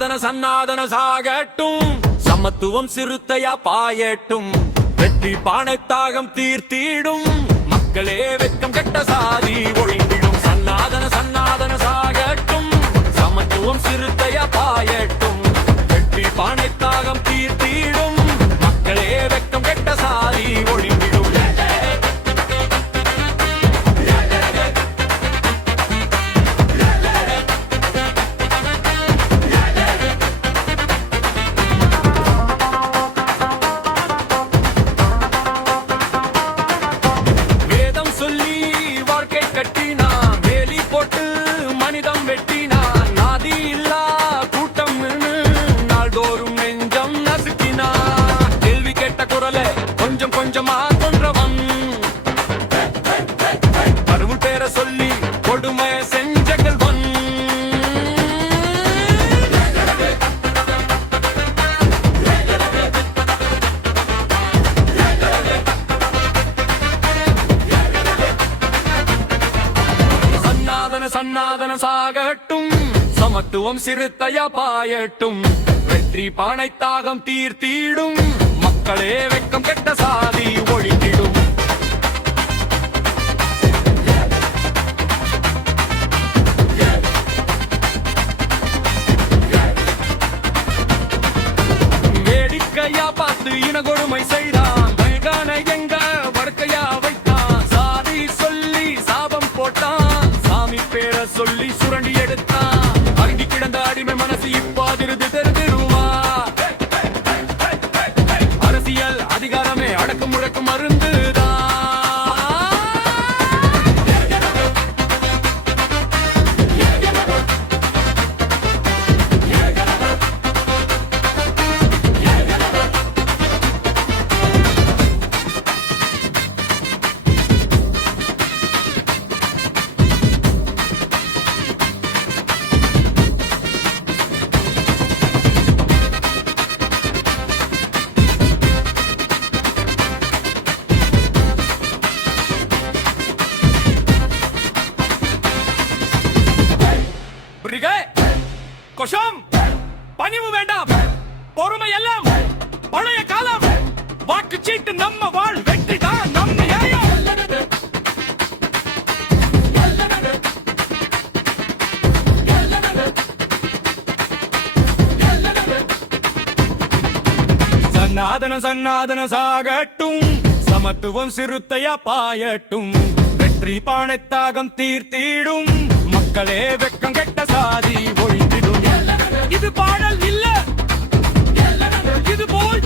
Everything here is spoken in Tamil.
சன்னாதன சன்னாதன சாகட்டும், சமத்துவம் சிறுத்தையா பாயட்டும், வெற்றி பானை தாகம் தீர்த்திடும், மக்களே வெட்கம் கெட்ட சாதி ஒழிந்திடும். சன்னாதன சன்னாதன சாகட்டும், சமத்துவம் சிறுத்தையா பாயட்டும், வெற்றி பானை தாகம் தீர்த்திடும், மக்களே வெட்கம் கெட்ட சாதி ஒழிந்திடும். கொஞ்சம் கொஞ்சமா கொன்றவன் கடவுள் பேர சொல்லி கொடுமை செஞ்சகல்வன். சன்னாதன சன்னாதன சாகட்டும், சமத்துவம் சிறுத்தையா பாயட்டும், வெற்றி பானை தாகம் தீர்த்திடும், மக்களே வெட்கம் கெட்ட சாதி ஒழித்திடும். வேடிக்கையா பார்த்து இன கொடுமை செய்தான், வெள்கான எங்க வடக்கையா வைத்தான், சாதி சொல்லி சாபம் போட்டான், சாமி பேர சொல்லி சுரண்டி எடுத்தான், அங்கி கிடந்த அடிமை மனசு இப்பாதிருது தெரிஞ்சிருவா. அதிகாரமே அடக்கும் முழக்கும் மருந்துதான். கொஷம் பணிவு வேண்டாம், பொறுமை எல்லாம் பழைய காலம், வாக்கு சீட்டு நம்ம வாழ் வெற்றி தான் நம் நியாயம். சன்னாதன சன்னாதன சாகட்டும், சமத்துவம் சிறுத்தையா பாயட்டும், வெற்றி பானை தாகம் தீர்த்திடும், மக்களே வெட்கம் கெட்ட சாதி ஒழிந்திடும். இது பாடல் இல்ல, இது போல்